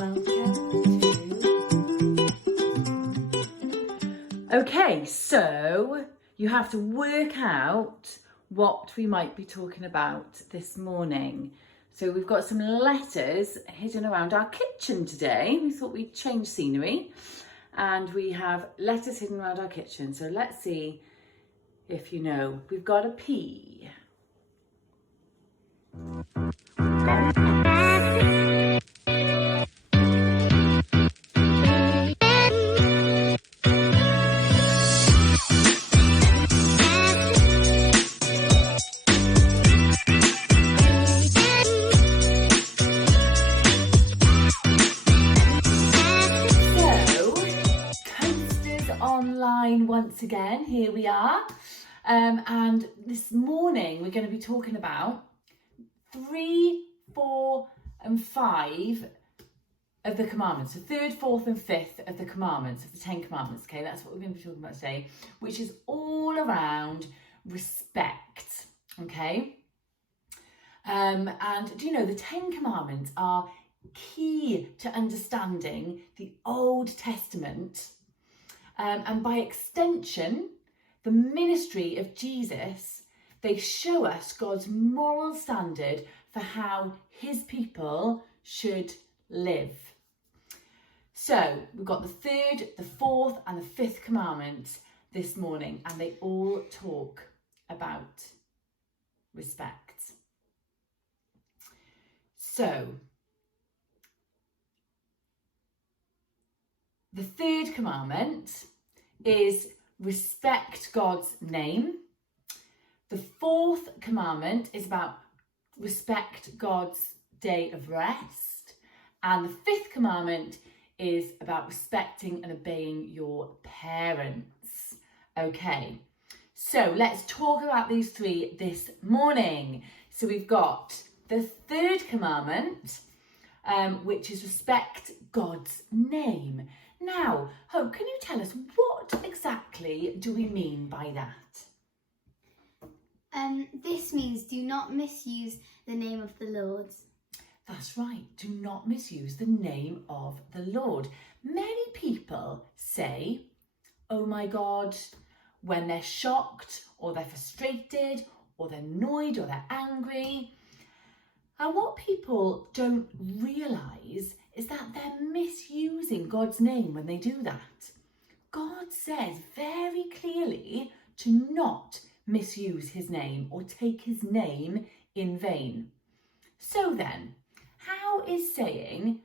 welcome to... Okay, so you have to work out what we might be talking about this morning. So we've got some letters hidden around our kitchen today. We thought we'd change scenery, and we have letters hidden around our kitchen. So let's see if you know. We've got a P. Online once again, here we are, and this morning we're going to be talking about 3, 4 and 5 of the commandments, so 3rd, 4th and 5th of the commandments, of the 10 commandments. Okay, that's what we're going to be talking about today, which is all around respect. Okay, and do you know the 10 commandments are key to understanding the Old Testament, and by extension, the ministry of Jesus. They show us God's moral standard for how his people should live. So we've got the 3rd, the 4th and the 5th commandment this morning, and they all talk about respect. So the 3rd commandment is respect God's name. The 4th commandment is about respect God's day of rest. And the 5th commandment is about respecting and obeying your parents. Okay, so let's talk about these 3 this morning. So we've got the 3rd commandment, which is respect God's name. Now, Hope, can you tell us what exactly do we mean by that? This means do not misuse the name of the Lord. That's right, do not misuse the name of the Lord. Many people say, oh my God, when they're shocked or they're frustrated or they're annoyed or they're angry. And what people don't realise is that they're misusing God's name when they do that. God says very clearly to not misuse his name or take his name in vain. So then, how is saying,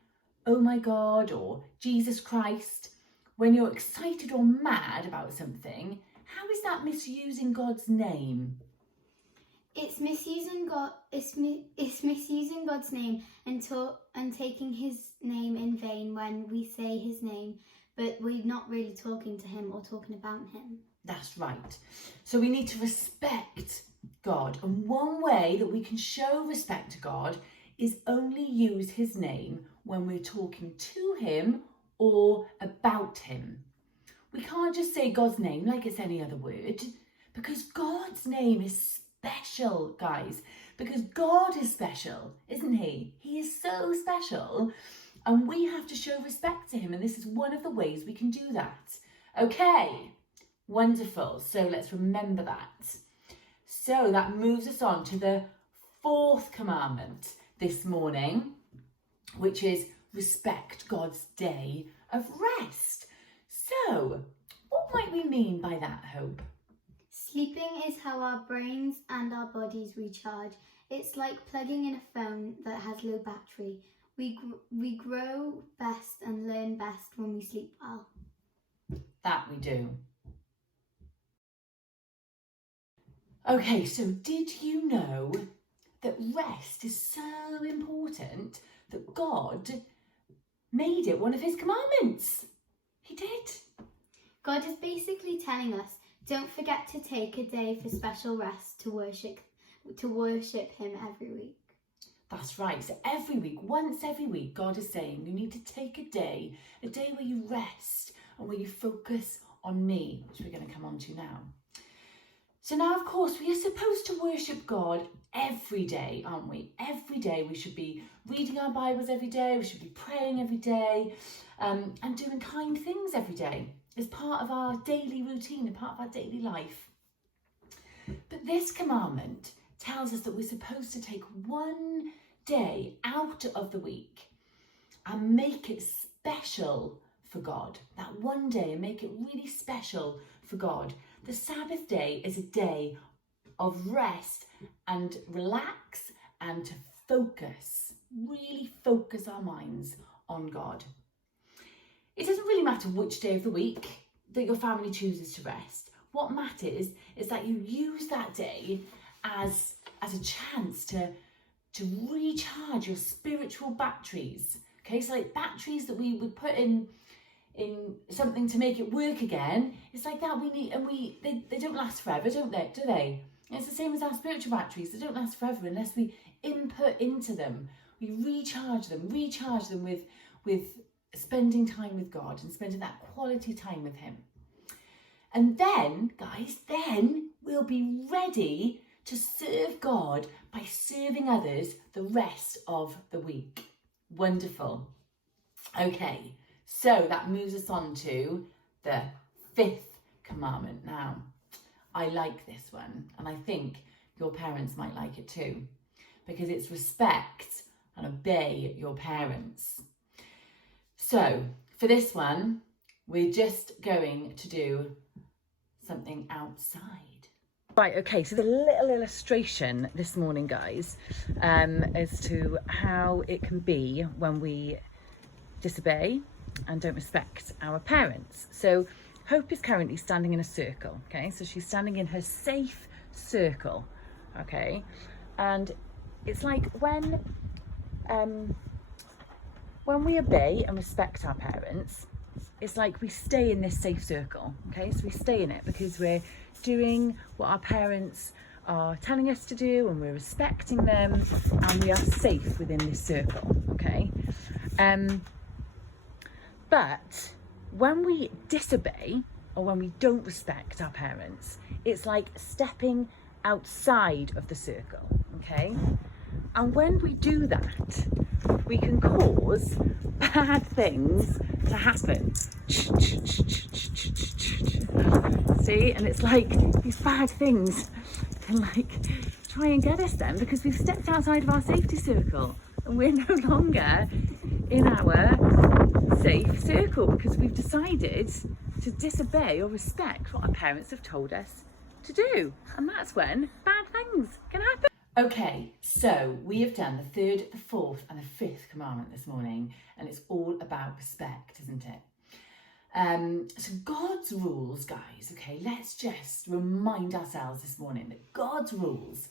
oh my God, or Jesus Christ, when you're excited or mad about something, how is that misusing God's name? It's misusing God. It's misusing God's name and taking his name in vain when we say his name, but we're not really talking to him or talking about him. That's right. So we need to respect God, and one way that we can show respect to God is only use his name when we're talking to him or about him. We can't just say God's name like it's any other word, because God's name is special, guys, because God is special, isn't he? He is so special, and we have to show respect to him, and this is one of the ways we can do that. Okay, wonderful. So let's remember that. So that moves us on to the 4th commandment this morning, which is respect God's day of rest. So what might we mean by that, Hope? Sleeping is how our brains and our bodies recharge. It's like plugging in a phone that has low battery. We grow best and learn best when we sleep well. That we do. Okay, so did you know that rest is so important that God made it one of his commandments? He did. God is basically telling us, don't forget to take a day for special rest to worship him every week. That's right. So every week, once every week, God is saying you need to take a day where you rest and where you focus on me, which we're going to come on to now. So now, of course, we are supposed to worship God every day, aren't we? Every day we should be reading our Bibles every day, we should be praying every day, and doing kind things every day as part of our daily routine, and part of our daily life. But this commandment tells us that we're supposed to take one day out of the week and make it special for God. That one day, and make it really special for God. The Sabbath day is a day of rest and relax and to focus, really focus our minds on God. It doesn't really matter which day of the week that your family chooses to rest. What matters is that you use that day as a chance to recharge your spiritual batteries. Okay, so like batteries that we would put in something to make it work again. It's like that we need, and they don't last forever, don't they? Do they? And it's the same as our spiritual batteries. They don't last forever unless we input into them. We recharge them with spending time with God and spending that quality time with Him. And then, guys, then we'll be ready to serve God by serving others the rest of the week. Wonderful. Okay, so that moves us on to the 5th commandment. Now, I like this one, and I think your parents might like it too, because it's respect and obey your parents. So, for this one, we're just going to do something outside. Right, okay, so the little illustration this morning, guys, as to how it can be when we disobey and don't respect our parents. So Hope is currently standing in a circle, okay? So she's standing in her safe circle, okay? And it's like when we obey and respect our parents, it's like we stay in this safe circle, okay? So we stay in it because we're doing what our parents are telling us to do, and we're respecting them, and we are safe within this circle, okay? But when we disobey or when we don't respect our parents, it's like stepping outside of the circle, okay? And when we do that, we can cause bad things to happen. See, and it's like these bad things can like try and get us then, because we've stepped outside of our safety circle and we're no longer in our safe circle because we've decided to disobey or respect what our parents have told us to do. And that's when bad things can happen. Okay, so we have done the 3rd, the 4th and the 5th commandment this morning, and it's all about respect, isn't it? So God's rules, guys, okay, let's just remind ourselves this morning that God's rules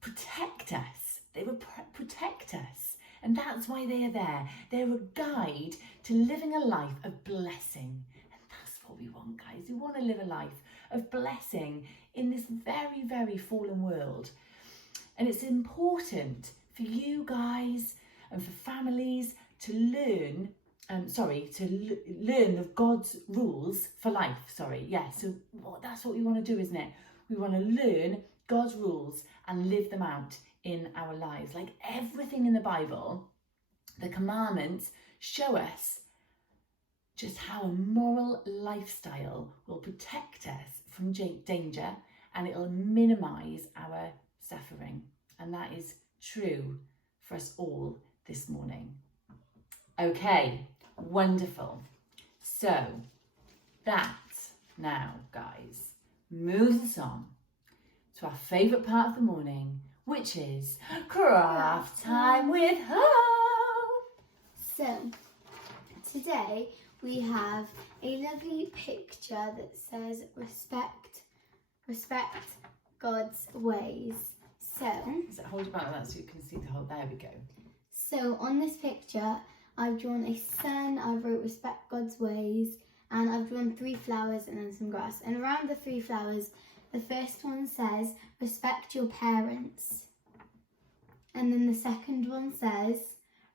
protect us. They will protect us, and that's why they are there. They're a guide to living a life of blessing, and that's what we want, guys. We want to live a life of blessing in this very, very fallen world. And it's important for you guys and for families to learn learn of God's rules for life. So that's what we want to do, isn't it? We want to learn God's rules and live them out in our lives. Like everything in the Bible, the commandments show us just how a moral lifestyle will protect us from danger, and it'll minimize our suffering. And that is true for us all this morning. Okay, wonderful. So that now, guys, moves us on to our favourite part of the morning, which is craft time with Hope. So today we have a lovely picture that says respect God's ways. So hold it back like that so you can see the whole. There we go. So on this picture, I've drawn a sun, I've wrote respect God's ways, and I've drawn 3 flowers and then some grass. And around the 3 flowers, the first one says, respect your parents. And then the second one says,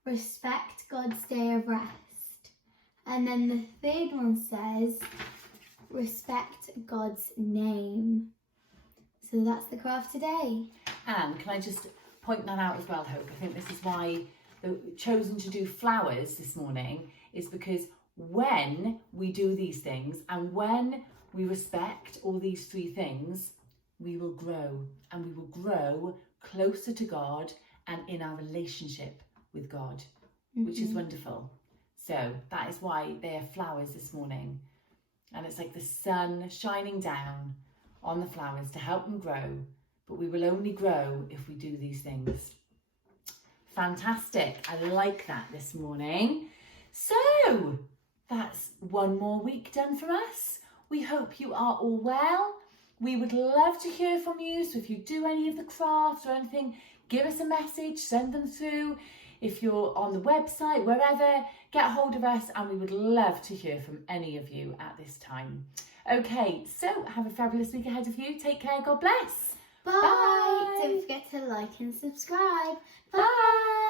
respect God's day of rest. And then the third one says, respect God's name. So that's the craft today. And can I just point that out as well, Hope? I think this is why we've chosen to do flowers this morning, is because when we do these things and when we respect all these three things, we will grow, and we will grow closer to God and in our relationship with God, which is wonderful. So that is why they are flowers this morning. And it's like the sun shining down on the flowers to help them grow. But we will only grow if we do these things. Fantastic. I like that this morning. So that's one more week done for us. We hope you are all well. We would love to hear from you. So if you do any of the crafts or anything, give us a message, send them through. If you're on the website, wherever, get hold of us, and we would love to hear from any of you at this time. Okay, so have a fabulous week ahead of you. Take care. God bless. Bye. Bye. Don't forget to like and subscribe. Bye. Bye.